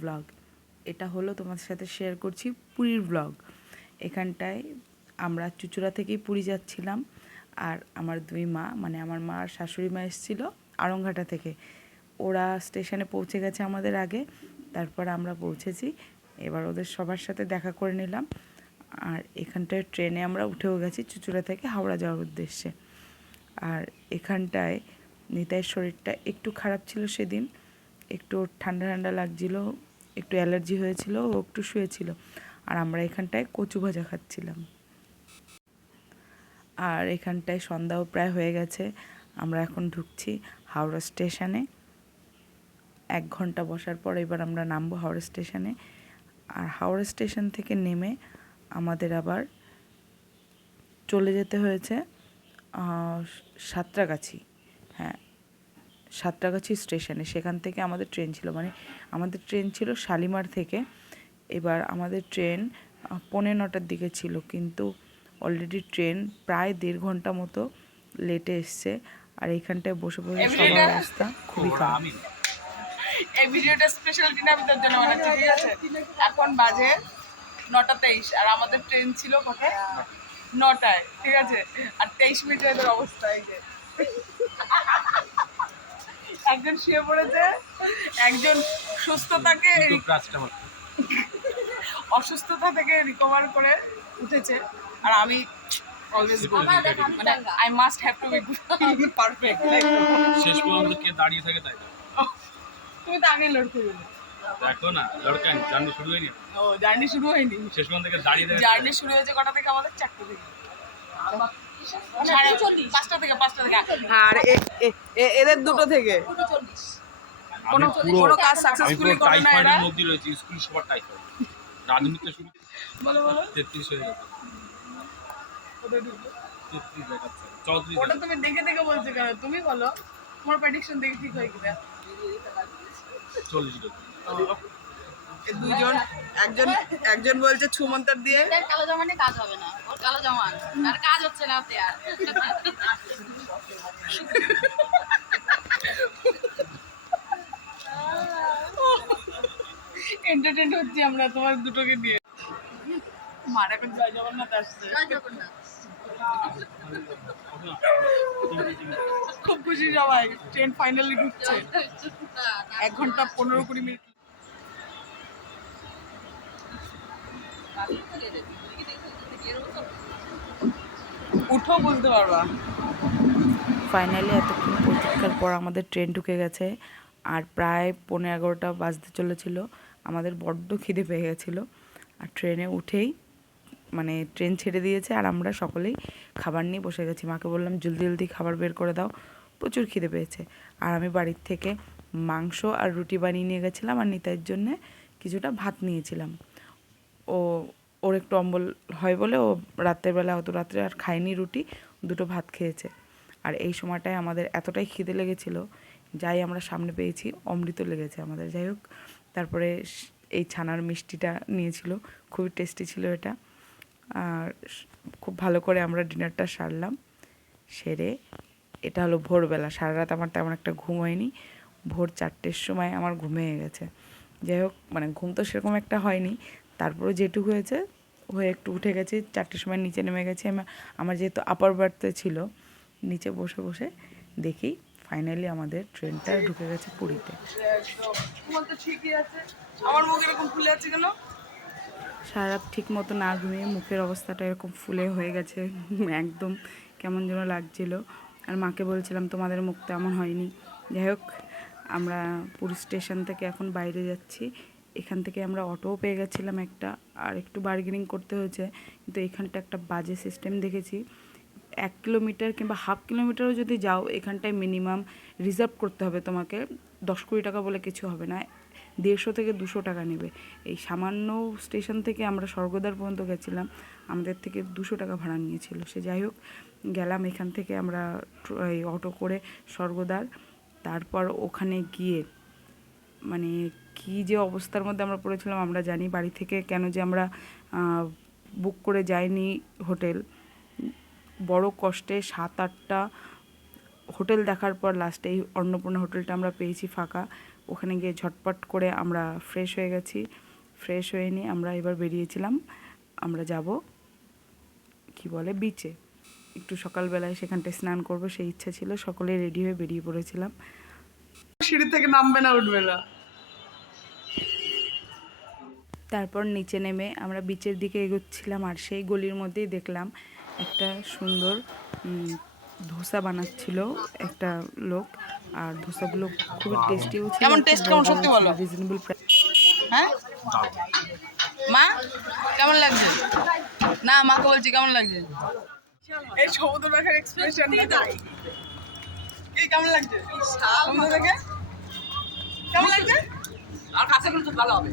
Blog. এটা হলো তোমাদের সাথে শেয়ার করছি পুরীর ব্লগ। এখানটায় আমরা চুঁচুড়া থেকেই পুরী যাচ্ছিলাম, আর আমার দুই মা মানে আমার মা আর শাশুড়ি মা এসেছিলো আড়ংঘাটা থেকে। ওরা স্টেশনে পৌঁছে গেছে আমাদের আগে, তারপর আমরা পৌঁছেছি। এবার ওদের সবার সাথে দেখা করে নিলাম, আর এখানটায় ট্রেনে আমরা উঠেও গেছি চুঁচুড়া থেকে হাওড়া যাওয়ার উদ্দেশ্যে। আর এখানটায় নিতাইয়ের শরীরটা একটু খারাপ ছিল সেদিন, একটু ঠান্ডা ঠান্ডা লাগছিল, একটু অ্যালার্জি হয়েছিল, ও একটু শুয়েছিল। আর আমরা এখানটায় কচু ভাজা খাচ্ছিলাম। আর এখানটায় সন্ধ্যাও প্রায় হয়ে গেছে। আমরা এখন ঢুকছি হাওড়া স্টেশনে। 1 ঘন্টা বসার পর এবার আমরা নামবো হাওড়া স্টেশনে। আর হাওড়া স্টেশন থেকে নেমে আমাদের আবার চলে যেতে হয়েছে সাঁতরাগাছি। হ্যাঁ, সাঁতরাগাছি স্টেশনে। সেখান থেকে আমাদের ট্রেন ছিল, মানে আমাদের ট্রেন ছিল শালিমার থেকে। এবার আমাদের ট্রেন 9:45টার দিকে ছিল, কিন্তু অলরেডি ট্রেন প্রায় 1.5 ঘন্টা মতো লেটে এসছে। আর এইখানটায় বসে বসে সবার অবস্থা খুবই খারাপ। এই ভিডিওটা স্পেশাল দিন আমি তোর জন্য বানাচ্ছি, ঠিক আছে? এখন বাজে 9:23 আর আমাদের ট্রেন ছিল কোথায় 9টায়, ঠিক আছে? আর 23 মিনিট এদের অবস্থা এই যে একজন শুয়ে পড়েছে, একজন অসুস্থতা থেকে রিকভার করে উঠেছে, আর আমি অলওয়েজ গুড, মানে I must have to be perfect. শেষ পর্যন্ত কে দাঁড়িয়ে থাকে তাই তুমি তো আগে লড়তে গেলে, দেখো না লড়কাই জার্নি শুরু হয়নি। ও জার্নি শুরু হয়নি, শেষ পর্যন্ত থেকে দাঁড়িয়ে থাকে। জার্নি শুরু হয়েছে কটা থেকে? আমাদের 4টা থেকে, 5টা থেকে, 5টা থেকে। আর এদের 2টো থেকে। কোনো কাজ সাকসেসফুলি করে না এরা। টাইফয়েডের মধ্যে রয়েছে, স্কুল সবার টাইফয়েড। রাজনীতি শুরু বলো 33 হয়ে গেছে। ওটা ঢুকলো 33 দেখাচ্ছে, 34। ওটা তুমি দেখে দেখে বলছো কেন? তুমি বলো তোমার প্রেডিকশন দেখে ঠিক হয় কিনা। 40 এই দুইজন, একজন বলছে ছুমন্তর দিয়ে কালো জামা নিয়ে কাজ হবে না, ওর কালো জামা আর কাজ হচ্ছে না ওতে। আর এন্টারটেইন হচ্ছি আমরা তোমার দুটোকে দিয়ে। মার এখন জয় জগন্নাথ আসছে, খুব খুশি সবাই। ট্রেন ফাইনালি ঢুকছে। 1 ঘন্টা 15-20 মিনিট। উঠো বুঝতে পারবা। ফাইনালি এতক্ষণ প্রতীক্ষার পর আমাদের ট্রেন ঢুকে গেছে, আর প্রায় 11:15 বাজতে চলেছিল। আমাদের বড্ড খিদে পেয়ে গেছিলো, আর ট্রেনে উঠেই মানে ট্রেন ছেড়ে দিয়েছে, আর আমরা সকলেই খাবার নিয়ে বসে গেছি। মাকে বললাম জলদি জলদি খাবার বের করে দাও, প্রচুর খিদে পেয়েছে। আর আমি বাড়ির থেকে মাংস আর রুটি বানিয়ে নিয়ে গেছিলাম, আর নিতাইয়ের জন্যে কিছুটা ভাত নিয়েছিলাম। ওর একটু অম্বল হয় বলে ও রাত্রেবেলা, অত রাত্রে আর খায়নি রুটি, 2টো ভাত খেয়েছে। আর এই সময়টায় আমাদের এতটাই খিদে লেগেছিল, যাই আমরা সামনে পেয়েছি অমৃত লেগেছে আমাদের। যাই হোক, তারপরে এই ছানার মিষ্টিটা নিয়েছিল, খুবই টেস্টি ছিল এটা। আর খুব ভালো করে আমরা ডিনারটা সারলাম। সেরে এটা হলো ভোরবেলা, সারা রাত আমার তেমন একটা ঘুম হয়নি। ভোর 4টের সময় আমার ঘুম হয়ে গেছে। যাই হোক, মানে ঘুম তো সেরকম একটা হয়নি, তারপরে যেটুকু হয়েছে হয়ে একটু উঠে গেছি। 4টের সময় নিচে নেমে গেছি। আমার যেহেতু আপার বার্থে ছিল, নিচে বসে বসে দেখি ফাইনালি আমাদের ট্রেনটা ঢুকে গেছে পুরীতে। তোমার তো ঠিকই আছে, আমার মুখ এরকম ফুলে আছে কেন? সারা রাত ঠিক মতো না ঘুমিয়ে মুখের অবস্থাটা এরকম ফুলে হয়ে গেছে, একদম কেমন যেন লাগছিল। আর মাকে বলছিলাম তোমাদের মুখ তো এমন হয়নি। যাই হোক, আমরা পুরী স্টেশন থেকে এখন বাইরে যাচ্ছি। এখান থেকে আমরা অটোও পেয়ে গেছিলাম একটা, আর একটু বার্গেনিং করতে হয়েছে, কিন্তু এখানটা একটা বাজে সিস্টেম দেখেছি। 1 কিলোমিটার কিংবা হাফ কিলোমিটারও যদি যাও, এখানটায় মিনিমাম রিজার্ভ করতে হবে তোমাকে। 10-20 টাকা বলে কিছু হবে না, 150 থেকে 200 টাকা নেবে। এই সামান্য স্টেশন থেকে আমরা স্বর্গদ্বার পর্যন্ত গেছিলাম, আমাদের থেকে 200 টাকা ভাড়া নিয়েছিল। সে যাই হোক, গেলাম এখান থেকে আমরা এই অটো করে স্বর্গদ্বার। তারপর ওখানে গিয়ে মানে কী যে অবস্থার মধ্যে আমরা পড়েছিলাম আমরা জানি। বাড়ি থেকে কেন যে আমরা বুক করে যাইনি হোটেল, বড় কষ্টে 7-8টা হোটেল দেখার পর লাস্টে এই অন্নপূর্ণা হোটেলটা আমরা পেয়েছি ফাঁকা। ওখানে গিয়ে ঝটপট করে আমরা ফ্রেশ হয়ে গেছি। ফ্রেশ হয়ে নিয়ে আমরা এবার বেরিয়েছিলাম, আমরা যাব কি বলে বিচে। একটু সকালবেলায় সেখানটায় স্নান করব সেই ইচ্ছা ছিল, সকলে রেডি হয়ে বেরিয়ে পড়েছিলাম। সিঁড়ি থেকে নামবে না উঠবে না। তারপর নিচে নেমে আমরা বিচের দিকে এগোচ্ছিলাম, আর সেই গলির মধ্যেই দেখলাম একটা সুন্দর ধোসা বানাচ্ছিল একটা লোক, আর ধোসাগুলো খুবই টেস্টিও ছিল। কেমন taste, কেমন সত্যি বলো? Reasonable price. হ্যাঁ মা কেমন লাগছে? না মাকে বলছি কেমন লাগছে। এই সমুদ্র দেখার এক্সপ্রেশন এই কেমন লাগছে? সমুদ্র দেখে কেমন লাগছে? আর কাছে গেলে তো ভালো হবে।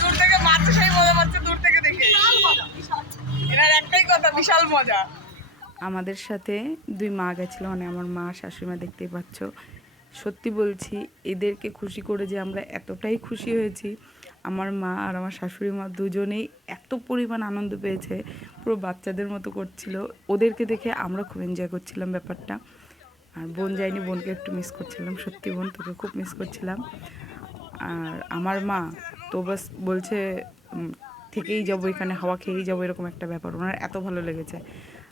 দূর থেকে মারছে সেই মজা পাচ্ছে দূর থেকে দেখে। এনার একটাই কথা, বিশাল মজা। আমাদের সাথে 2 মা গেছিলো, মানে আমার মা শাশুড়িমা, দেখতেই পাচ্ছ। সত্যি বলছি, এদেরকে খুশি করে যে আমরা এতটাই খুশি হয়েছি। আমার মা আর আমার শাশুড়ি মা দুজনেই এত পরিমাণ আনন্দ পেয়েছে, পুরো বাচ্চাদের মতো করছিল। ওদেরকে দেখে আমরা খুব এনজয় করছিলাম ব্যাপারটা। আর বোন যায়নি, বোনকে একটু মিস করছিলাম। সত্যি বোন, তোকে খুব মিস করছিলাম। আর আমার মা তো বাস বলছে থেকেই যাবো এখানে, হাওয়া খেয়েই যাবো, এরকম একটা ব্যাপার। ওনার এত ভালো লেগেছে।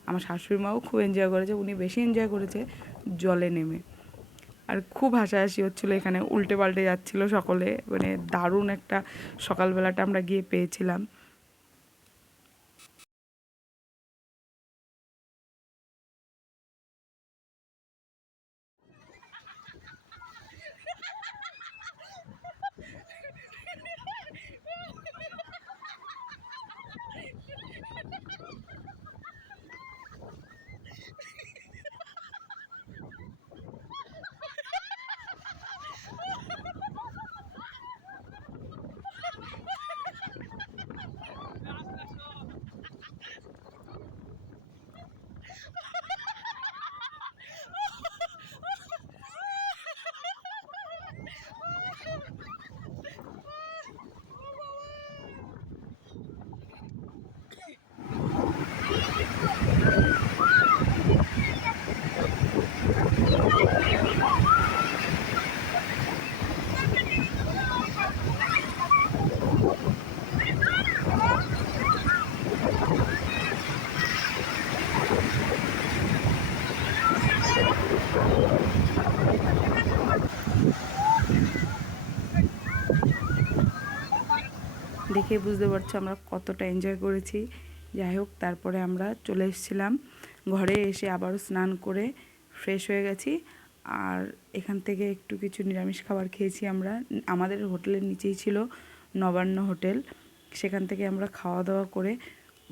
আমার শাশুড়ি মাও খুব এনজয় করেছে, উনি বেশি এনজয় করেছে জলে নেমে। আর খুব হাসাহাসি হচ্ছিলো, এখানে উল্টে পাল্টে যাচ্ছিলো সকলে, মানে দারুণ একটা সকালবেলাটা আমরা গিয়ে পেয়েছিলাম। দেখে বুঝতে পারছো আমরা কতটা এনজয় করেছি। যাই হোক, তারপরে আমরা চলে এসেছিলাম ঘরে, এসে আবারও স্নান করে ফ্রেশ হয়ে গেছি। আর এখান থেকে একটু কিছু নিরামিষ খাবার খেয়েছি আমরা। আমাদের হোটেলের নিচেই ছিল নবান্ন হোটেল, সেখান থেকে আমরা খাওয়া দাওয়া করে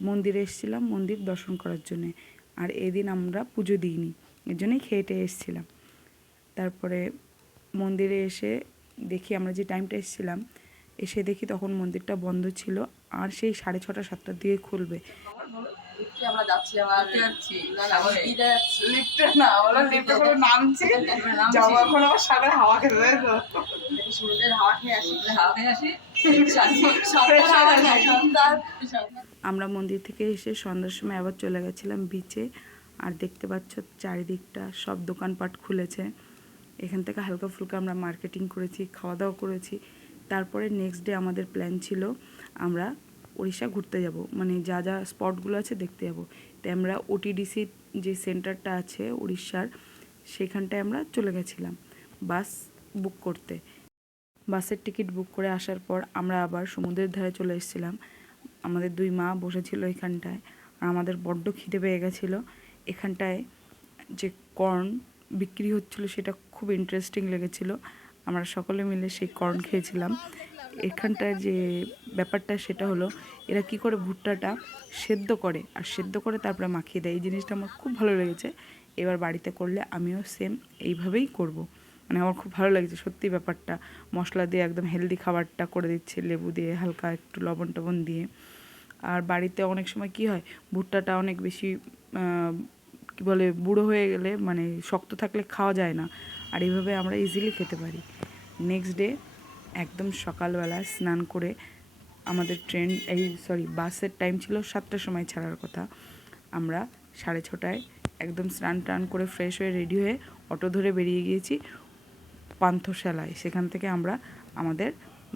মন্দিরে এসেছিলাম মন্দির দর্শন করার জন্যে। আর এদিন আমরা পুজো দিইনি, এর জন্যই খেয়েটে এসেছিলাম। তারপরে মন্দিরে এসে দেখি, আমরা যে টাইমটা এসেছিলাম, এসে দেখি তখন মন্দিরটা বন্ধ ছিল, আর সেই 6:30 7টার দিকে খুলবে। আমরা যাচ্ছি আবার যাচ্ছি লিফটে না, আমরা লিফটে করে নামছি, যাবো এখন আবার সাথে হাওয়া খেতে, তাই তো? সমুদ্রের হাওয়া খেয়ে আসি, হাওয়া খেয়ে আসি। আমরা মন্দির থেকে এসে সন্ধ্যার সময় আবার চলে গেছিলাম বিচে। আর দেখতে পাচ্ছ চারিদিকটা সব দোকানপাট খুলেছে। এখান থেকে হালকা ফুলকা আমরা মার্কেটিং করেছি, খাওয়া দাওয়া করেছি। তারপরে নেক্সট ডে আমাদের প্ল্যান ছিল আমরা উড়িষ্যা ঘুরতে যাব, মানে যা যা স্পটগুলো আছে দেখতে যাব। তাই আমরা ওটিডিসি যে সেন্টারটা আছে উড়িষ্যার, সেখানটায় আমরা চলে গেছিলাম বাস বুক করতে। বাসের টিকিট বুক করে আসার পর আমরা আবার সমুদ্রের ধারে চলে এসেছিলাম। আমাদের 2 মা বসেছিল এখানটায়, আর আমাদের বড্ড খিদে পেয়ে গেছিলো। এখানটায় যে কর্ন বিক্রি হচ্ছিল সেটা খুব ইন্টারেস্টিং লেগেছিলো। আমরা সকলে মিলে সেই কর্ন খেয়েছিলাম। এখানটায় যে ব্যাপারটা সেটা হলো, এরা কি করে ভুট্টাটা সেদ্ধ করে, আর সেদ্ধ করে তারপরে মাখিয়ে দেয়। এই জিনিসটা আমার খুব ভালো লেগেছে। এবার বাড়িতে করলে আমিও সেম এইভাবেই করব। মানে আমার খুব ভালো লাগছে সত্যি ব্যাপারটা। মশলা দিয়ে একদম হেলদি খাবারটা করে দিচ্ছে, লেবু দিয়ে, হালকা একটু লবণ টবণ দিয়ে। আর বাড়িতে অনেক সময় কি হয়, ভুট্টাটা অনেক বেশি কী বলে বুড়ো হয়ে গেলে, মানে শক্ত থাকলে খাওয়া যায় না। আর এইভাবে আমরা ইজিলি খেতে পারি। নেক্সট ডে একদম সকালবেলা স্নান করে, আমাদের বাসের টাইম ছিল 7টার সময় ছাড়ার কথা। আমরা 6:30টায় একদম স্নান টান করে ফ্রেশ হয়ে রেডি হয়ে অটো ধরে বেরিয়ে গিয়েছি পান্থশালায়, সেখান থেকে আমরা আমাদের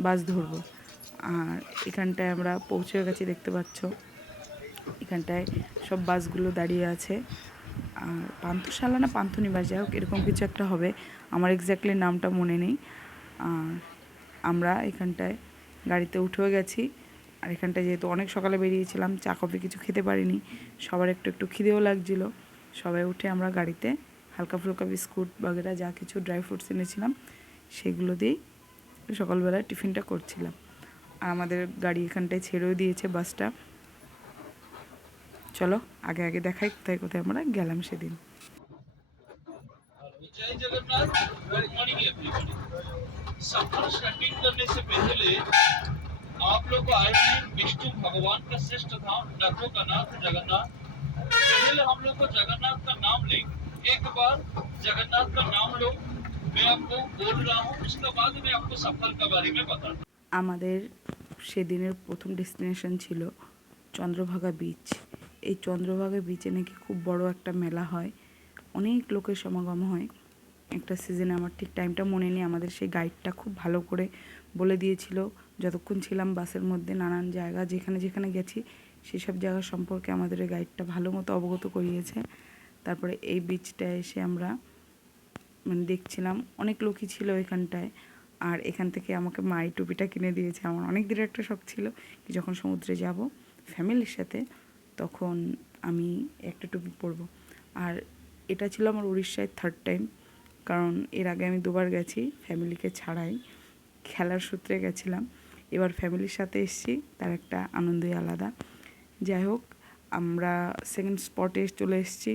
বাস ধরবো। আর এখানটায় আমরা পৌঁছে গেছি, দেখতে পাচ্ছ এখানটায় সব বাসগুলো দাঁড়িয়ে আছে। আর পান্থশালা না পান্থনিবাস, যাই হোক এরকম কিছু একটা হবে, আমার এক্স্যাক্টলি নামটা মনে নেই। আর আমরা এখানটায় গাড়িতে উঠেও গেছি। আর এখানটায় যেহেতু অনেক সকালে বেরিয়েছিলাম, চা কফি কিছু খেতে পারিনি, সবার একটু একটু খিদেও লাগছিল। সবাই উঠে আমরা গাড়িতে হালকা ফুলকা বিস্কুট বাগেরা যা কিছু ড্রাই ফ্রুটস এনেছিলাম সেগুলো দিয়েই সকালবেলা টিফিনটা করছিলাম। আর আমাদের গাড়ি এখানটায় ছেড়েও দিয়েছে বাসটা। চলো আগে আগে দেখাই কোথায় কোথায় আমরা গেলাম সেদিন। जय जगन्नाथ। Good morning everybody. सफर स्टार्टिंग करने से पहले आप लोग को आरती विष्णु भगवान का श्रेष्ठ धाम नगरों का नाथ जगन्नाथ। पहले हम लोग को जगन्नाथ का नाम लेंगे। एक बार जगन्नाथ का नाम लो, मैं आपको बोल रहा हूँ, उसके बाद मैं आपको सफर के बारे में बताता हूँ। আমাদের সেদিনের প্রথম ডেস্টিনেশন ছিল চন্দ্রভাগা বিচ। এই চন্দ্রভাগা বিচে নাকি খুব বড় একটা মেলা হয়, অনেক লোকের সমাগম হয় একটা সিজনে। আমার ঠিক টাইমটা মনে নেই। আমাদের সেই গাইডটা খুব ভালো করে বলে দিয়েছিল যতক্ষণ ছিলাম বাসের মধ্যে, নানান জায়গা যেখানে যেখানে গেছি সেসব জায়গা সম্পর্কে আমাদের এই গাইডটা ভালো মতো অবগত করিয়েছে। তারপরে এই বিচটায় এসে আমরা মানে দেখছিলাম অনেক লোকই ছিল এখানটায়। আর এখান থেকে আমাকে মা এই টুপিটা কিনে দিয়েছে। আমার অনেক দিনের একটা শখ ছিল কি যখন সমুদ্রে যাব ফ্যামিলির সাথে তখন আমি একটা টুপি পরবো। আর এটা ছিল আমার উড়িষ্যায় থার্ড টাইম, কারণ এর আগে আমি দুবার গেছি ফ্যামিলিকে ছাড়াই, খেলার সূত্রে গেছিলাম। এবার ফ্যামিলির সাথে এসেছি, তার একটা আনন্দই আলাদা। যাই হোক আমরা সেকেন্ড স্পটে চলে এসেছি,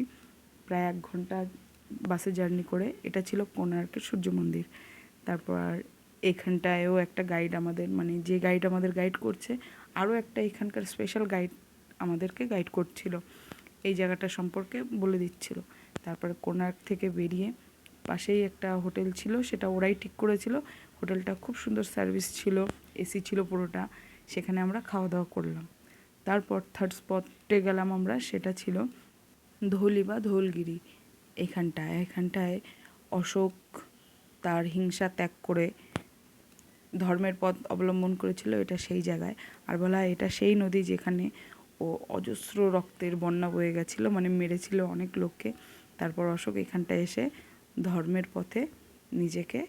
প্রায় 1 ঘন্টা বাসে জার্নি করে। এটা ছিল কোণার্কের সূর্য মন্দির। তারপর এখানটায়ও একটা গাইড আমাদের, মানে যে গাইড আমাদের গাইড করছে, আরও একটা এখানকার স্পেশাল গাইড আমাদেরকে গাইড করছিল, এই জায়গাটা সম্পর্কে বলে দিচ্ছিল। তারপরে কোণার্ক থেকে বেরিয়ে পাশেই একটা হোটেল ছিল, সেটা ওরাই ঠিক করেছিল। হোটেলটা খুব সুন্দর সার্ভিস ছিল, এসি ছিল পুরোটা, সেখানে আমরা খাওয়া দাওয়া করলাম। তারপর থার্ড স্পটে গেলাম আমরা, সেটা ছিল ধৌলি বা ধৌলগিরি। এখানটায় অশোক তার হিংসা ত্যাগ করে ধর্মের পথ অবলম্বন করেছিল, এটা সেই জায়গায়। আর বলা হয় এটা সেই নদী যেখানে ও অজস্র রক্তের বন্যা বয়ে গেছিলো, মানে মেরেছিল অনেক লোককে। তারপর অশোক এখানটায় এসে ধর্মের পথে নিজেকে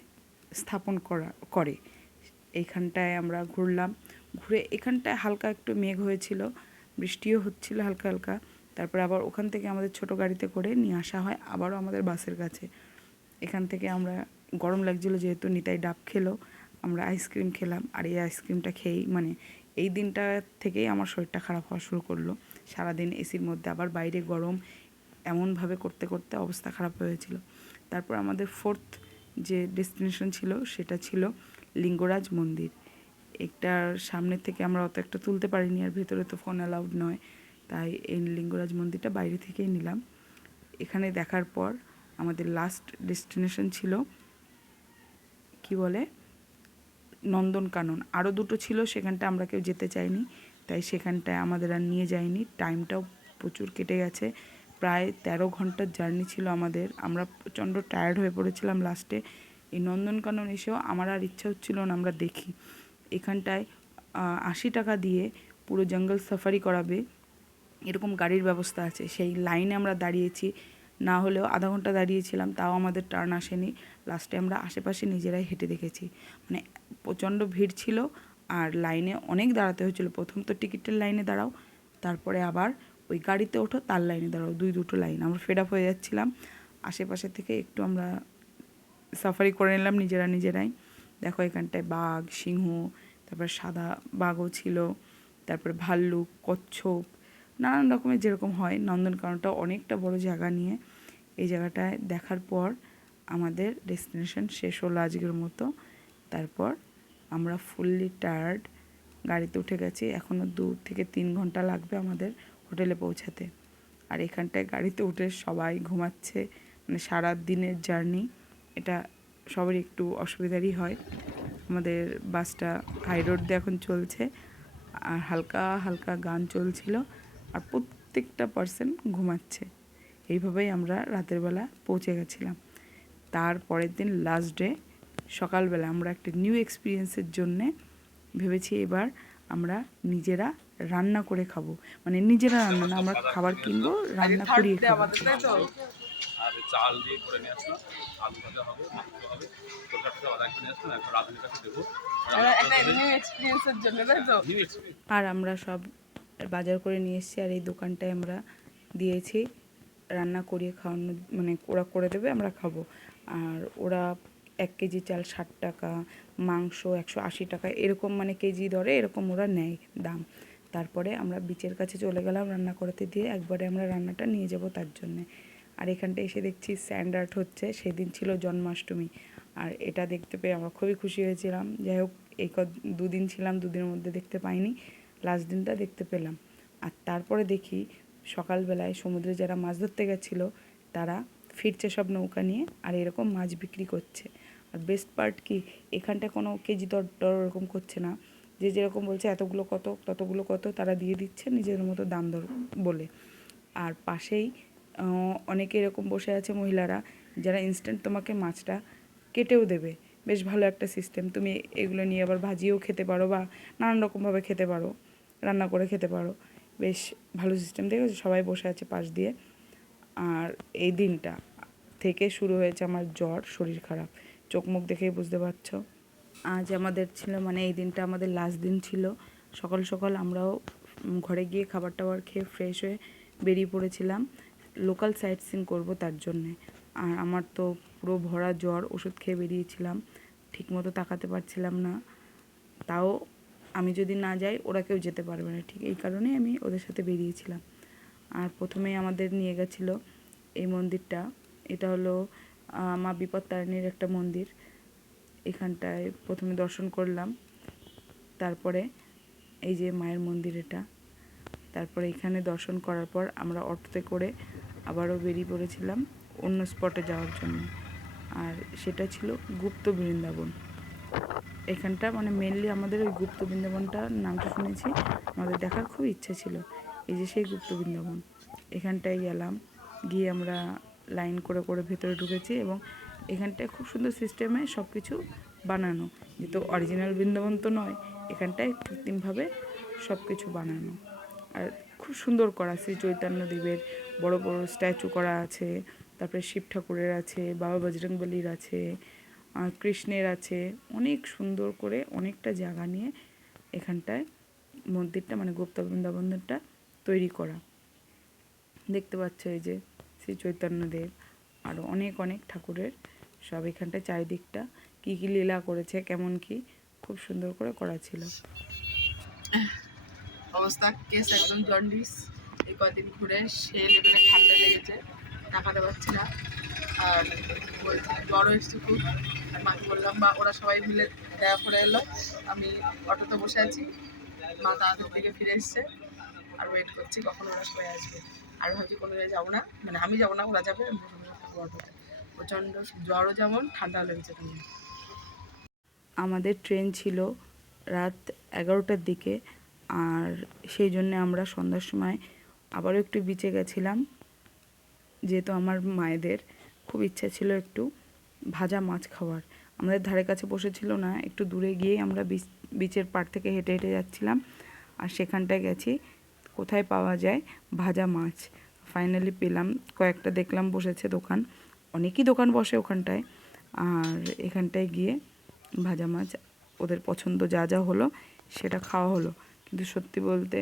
স্থাপন করে। এইখানটায় আমরা ঘুরলাম, ঘুরে এখানটায় হালকা একটু মেঘ হয়েছিল, বৃষ্টিও হচ্ছিল হালকা হালকা। তারপরে আবার ওখান থেকে আমাদের ছোট গাড়িতে করে নিয়ে আসা হয় আবারও আমাদের বাসের কাছে। এখান থেকে আমরা গরম লাগছিলো যেহেতু নিতাই ডাব খেলো, আমরা আইসক্রিম খেলাম। আর এই আইসক্রিমটা খেয়েই মানে এই দিনটা থেকেই আমার শরীরটা খারাপ হওয়া শুরু করলো। সারাদিন এসির মধ্যে, আবার বাইরে গরম, এমনভাবে করতে করতে অবস্থা খারাপ হয়েছিল। তারপর আমাদের ফোর্থ যে ডেস্টিনেশন ছিল সেটা ছিল লিঙ্গরাজ মন্দির। এটার সামনের থেকে আমরা অত একটা তুলতে পারিনি, আর ভেতরে তো ফোন অ্যালাউড নয়, তাই এই লিঙ্গরাজ মন্দিরটা বাইরে থেকেই নিলাম। এখানে দেখার পর আমাদের লাস্ট ডেস্টিনেশন ছিল কি বলে নন্দনকানন। আরও দুটো ছিল, সেখানটা আমরা কেউ যেতে চাইনি, তাই সেখানটায় আমাদের আর নিয়ে যায়নি। টাইমটাও প্রচুর কেটে গেছে, প্রায় 13 ঘন্টার জার্নি ছিল আমাদের। আমরা প্রচণ্ড টায়ার্ড হয়ে পড়েছিলাম লাস্টে। এই নন্দনকানন এসেও আমার আর ইচ্ছা হচ্ছিল না আমরা দেখি। এখানটায় 80 টাকা দিয়ে পুরো জঙ্গল সাফারি করাবে এরকম গাড়ির ব্যবস্থা আছে। সেই লাইনে আমরা দাঁড়িয়েছি, না হলেও আধা ঘন্টা দাঁড়িয়েছিলাম, তাও আমাদের টার্ন আসেনি। লাস্টে আমরা আশেপাশে নিজেরাই হেঁটে দেখেছি, মানে প্রচণ্ড ভিড় ছিল আর লাইনে অনেক দাঁড়াতে হয়েছিল। প্রথম তো টিকিটের লাইনে দাঁড়াও, তারপরে আবার ওই গাড়িতে ওঠো তার লাইনে দাঁড়াও, দুটো লাইন। আমরা ফেড আপ হয়ে যাচ্ছিলাম। আশেপাশে থেকে একটু আমরা সাফারি করে নিলাম নিজেরাই। দেখো এখানটায় বাঘ, সিংহ, তারপরে সাদা বাঘও ছিল, তারপরে ভাল্লুক, কচ্ছপ, নানান রকমের যেরকম হয়। নন্দনকাননটা অনেকটা বড় জায়গা নিয়ে। এই জায়গাটায় দেখার পর আমাদের ডেস্টিনেশন শেষ হলো আজকের মতো। তারপর আমরা ফুললি টায়ার্ড, গাড়িতে উঠে গেছি। এখনও 2 থেকে 3 ঘন্টা লাগবে আমাদের হোটেলে পৌঁছাতে। আর এখানটায় গাড়িতে উঠে সবাই ঘুমাচ্ছে, মানে সারা দিনের জার্নি, এটা সবারই একটু অসুবিধারই হয়। আমাদের বাসটা হাই রোড দিয়ে এখন চলছে, আর হালকা হালকা গান চলছিল, আর প্রত্যেকটা পার্সন ঘুমাচ্ছে। এইভাবেই আমরা রাতের বেলা পৌঁছে গেছিলাম। তার পরের দিন লাস্ট ডে সকালবেলা আমরা একটা নিউ এক্সপিরিয়েন্সের জন্যে ভেবেছি এবার আমরা নিজেরা রান্না করে খাবো, মানে নিজেরা রান্না না, আমরা খাবার কিনবো, রান্না থার্ড করিয়ে ডে খাবো। আমাদের, তাই তো? আর চাল দিয়ে করে নিয়ে আসলাম, আলু ভাজা হবে, মাংস হবে, তরকারিটা আলাদা করে নিয়ে আসলাম, এখন রাঁধুনির কাছে দেবো। আমরা একটা নিউ এক্সপিরিয়েন্সের জন্য, তাই তো? New experience. আর আমরা সব বাজার করে নিয়ে এসেছি, আর এই দোকানটায় আমরা দিয়েছি রান্না করিয়ে খাওয়ানো, মানে ওরা করে দেবে, আমরা খাবো। আর ওরা 1 কেজি চাল 60 টাকা, মাংস 180 টাকা, এরকম মানে কেজি দরে এরকম ওরা নেয় দাম। তারপরে আমরা বিচের কাছে চলে গেলাম রান্না করতে দিয়ে, একবারে আমরা রান্নাটা নিয়ে যাব তার জন্যে। আর এখানটা এসে দেখছি স্যান্ড আর্ট হচ্ছে, সেদিন ছিল জন্মাষ্টমী, আর এটা দেখতে পেয়ে আমরা খুবই খুশি হয়েছিলাম। যাই হোক, এই 2 দিন ছিলাম, 2 দিনের মধ্যে দেখতে পাইনি, লাস্ট দিনটা দেখতে পেলাম। আর তারপরে দেখি সকালবেলায় সমুদ্রে যারা মাছ ধরতে গেছিলো তারা ফিরছে সব নৌকা নিয়ে, আর এরকম মাছ বিক্রি করছে। আর বেস্ট পার্ট কি, এখানটা কোনো কেজি দর ওরকম করছে না, যে যেরকম বলছে এতগুলো কত ততগুলো কত তারা দিয়ে দিচ্ছে নিজের মতো দাম দর বলে। আর পাশেই অনেকে এরকম বসে আছে মহিলারা, যারা ইনস্ট্যান্ট তোমাকে মাছটা কেটেও দেবে। বেশ ভালো একটা সিস্টেম, তুমি এগুলো নিয়ে আবার ভাজিয়েও খেতে পারো বা নানান রকমভাবে খেতে পারো, রান্না করে খেতে পারো। বেশ ভালো সিস্টেম, দেখেছো সবাই বসে আছে পাশ দিয়ে। আর এই দিনটা থেকে শুরু হয়েছে আমার জ্বর, শরীর খারাপ, চোখ মুখ দেখেই বুঝতে পারছো। আজ আমাদের ছিল, মানে এই দিনটা আমাদের লাস্ট দিন ছিল। সকাল সকাল আমরাও ঘরে গিয়ে খাবার টাবার খেয়ে ফ্রেশ হয়ে বেরিয়ে পড়েছিলাম লোকাল সাইট সিন করবো তার জন্যে। আর আমার তো পুরো ভরা জ্বর, ওষুধ খেয়ে বেরিয়েছিলাম, ঠিকমতো তাকাতে পারছিলাম না। তাও আমি যদি না যাই ওরা কেউ যেতে পারবে না, ঠিক এই কারণেই আমি ওদের সাথে বেরিয়েছিলাম। আর প্রথমেই আমাদের নিয়ে গেছিলো এই মন্দিরটা, এটা হলো মা বিপত্তারিণীর একটা মন্দির। এখানটায় প্রথমে দর্শন করলাম, তারপরে এই যে মায়ের মন্দির এটা, তারপরে এখানে দর্শন করার পর আমরা অটোতে করে আবারও বেরিয়ে পড়েছিলাম অন্য স্পটে যাওয়ার জন্য। আর সেটা ছিল গুপ্ত বৃন্দাবন। এখানটা মানে মেনলি আমাদের ওই গুপ্ত বৃন্দাবনটার নামটা শুনেছি, আমাদের দেখার খুব ইচ্ছা ছিল। এই যে সেই গুপ্ত বৃন্দাবন, এখানটায় গেলাম, গিয়ে আমরা লাইন করে করে ভেতরে ঢুকেছি, এবং এখানটায় খুব সুন্দর সিস্টেমে সব কিছু বানানো, যেহেতু অরিজিনাল বৃন্দাবন তো নয়, এখানটায় কৃত্রিমভাবে সব কিছু বানানো। আর খুব সুন্দর করা, শ্রী চৈতন্যদেবের বড় বড় স্ট্যাচু করা আছে, তারপরে শিব ঠাকুরের আছে, বাবা বজরংবলীর আছে, কৃষ্ণের আছে, অনেক সুন্দর করে অনেকটা জায়গা নিয়ে এখানটায় মন্দিরটা, মানে গুপ্ত বৃন্দাবনটা তৈরি করা। দেখতে পাচ্ছ এই যে শ্রী চৈতন্যদেব, আরও অনেক অনেক ঠাকুরের সব এখানটায় চারিদিকটা কী কী লীলা করেছে, কেমন কি খুব সুন্দর করে করা ছিল। অবস্থা কেস একদম জন্ডিস, এই কদিন ঘুরে সে লেভেলে ঠান্ডা লেগেছে, টাকাতে পারছি না। আর বলছি জ্বরও এসছে খুব। আর মাকে বললাম, বা ওরা সবাই মিলে দেখা করে এলো, আমি অটোতে বসে আছি, মা তাড়াতাড়ি থেকে ফিরে এসছে, আর ওয়েট করছি কখন ওরা সবাই আসবে। আর ভাবছি কোনো জায়গায় যাবো না, মানে আমি যাবো না, ওরা যাবে, আমি বসে বসে থাকবো অটোতে। প্রচণ্ড জ্বরও যেমন ঠান্ডাও লেগেছে তেমন। আমাদের ট্রেন ছিল রাত 11টার দিকে, আর সেই জন্যে আমরা সন্ধ্যার সময় আবারও একটু বিচে গেছিলাম, যেহেতু আমার মায়েদের খুব ইচ্ছা ছিল একটু ভাজা মাছ খাওয়ার। আমাদের ধারে কাছে বসেছিল না, একটু দূরে গিয়েই আমরা বিচের পাড় থেকে হেঁটে হেঁটে যাচ্ছিলাম, আর সেখানটায় গেছি কোথায় পাওয়া যায় ভাজা মাছ। ফাইনালি পেলাম, কয়েকটা দেখলাম বসেছে দোকান, অনেকই দোকান বসে ওখানটায়। আর এখানটায় গিয়ে ভাজা মাছ ওদের পছন্দ যা যা হলো সেটা খাওয়া হলো, কিন্তু সত্যি বলতে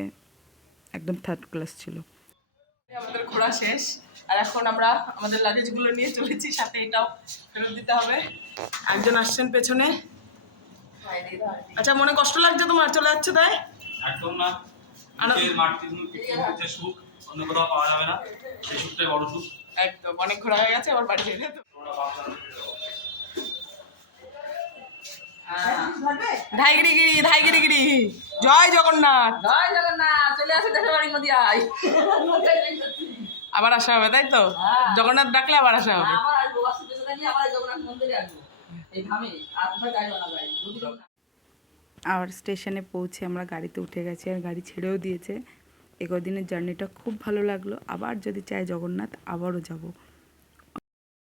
একদম থার্ড ক্লাস ছিল। আমাদের ঘোরা শেষ, আর এখন আমরা আমাদের লাগেজগুলো নিয়ে চলেছি, সাথে এটাও ফেরত দিতে হবে। একজন আসছেন পেছনে। আচ্ছা, মনে কষ্ট লাগছে তোমার, চলে যাচ্ছে তাই? একদম না, নিজের মাটির সুখ অন্য কোথাও পাওয়া যাবে না, সেই সুখটাই বড় সুখ। একদম, অনেক ঘোরা হয়ে গেছে, আবার বাড়ি যেতে তো। ধাইগিরিগিরি ধাইগিরিগিরি, জয় জগন্নাথ। জয় জগন্নাথ, চলে আসে দেশের বাড়ির মধ্যে আয়। আবার আসা হবে, তাই তো? জগন্নাথ ডাকলে আবার আসা হবে। আবার আসবো, বাসি পেছনে নিয়ে আবার জগন্নাথ মন্দিরে আসবো, এই ধামে আর কোথায় যাইবো না যাই দুদিন। আর স্টেশনে পৌঁছে আমরা গাড়িতে উঠে গেছি, আর গাড়ি ছেড়েও দিয়েছে। এ কদিনের জার্নিটা খুব ভালো লাগলো, আবার যদি চাই জগন্নাথ আবারও যাব।